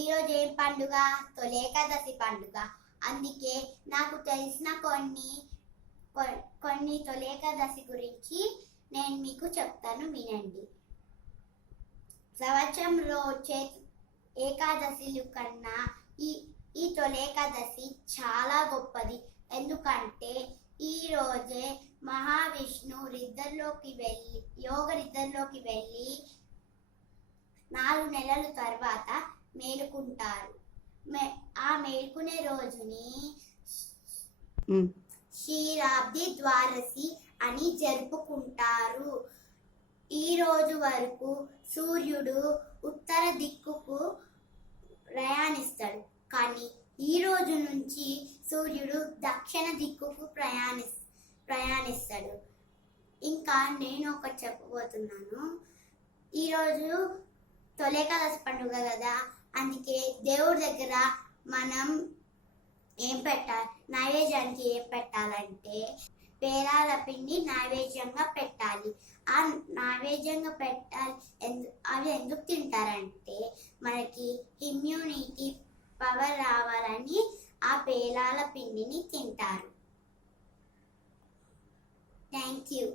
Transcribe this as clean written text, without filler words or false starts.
ఈరోజు ఏం పండుగ? తొలి ఏకాదశి పండుగ. అందుకే నాకు తెలిసిన కొన్ని తొలి ఏకాదశి గురించి నేను మీకు చెప్తాను, వినండి. సంవత్సరంలో వచ్చే ఏకాదశిలు కన్నా ఈ తొలి ఏకాదశి చాలా గొప్పది. ఎందుకంటే ఈ రోజే మహావిష్ణు యోగ నిద్రలోకి వెళ్ళి 4 నెలల తర్వాత మేలుకుంటారు. ఆ మేలుకునే రోజుని క్షీరాబ్ది ద్వాదశి అని జరుపుకుంటారు. ఈ రోజు వరకు సూర్యుడు ఉత్తర దిక్కుకు ప్రయాణిస్తాడు, కానీ ఈ రోజు నుంచి సూర్యుడు దక్షిణ దిక్కుకు ప్రయాణిస్తాడు. ఇంకా నేను ఒకటి చెప్పబోతున్నాను. ఈరోజు తొలి ఏకాదశి పండుగ కదా, అందుకే దేవుడి దగ్గర మనం ఏం పెట్టాలి, నైవేద్యానికి ఏం పెట్టాలంటే పేలాల పిండి నైవేద్యంగా పెట్టాలి. ఆ నైవేద్యంగా పెట్టాలి. అవి ఎందుకు తింటారంటే మనకి ఇమ్యూనిటీ పవర్ రావాలని ఆ పేలాల పిండిని తింటారు. Thank you.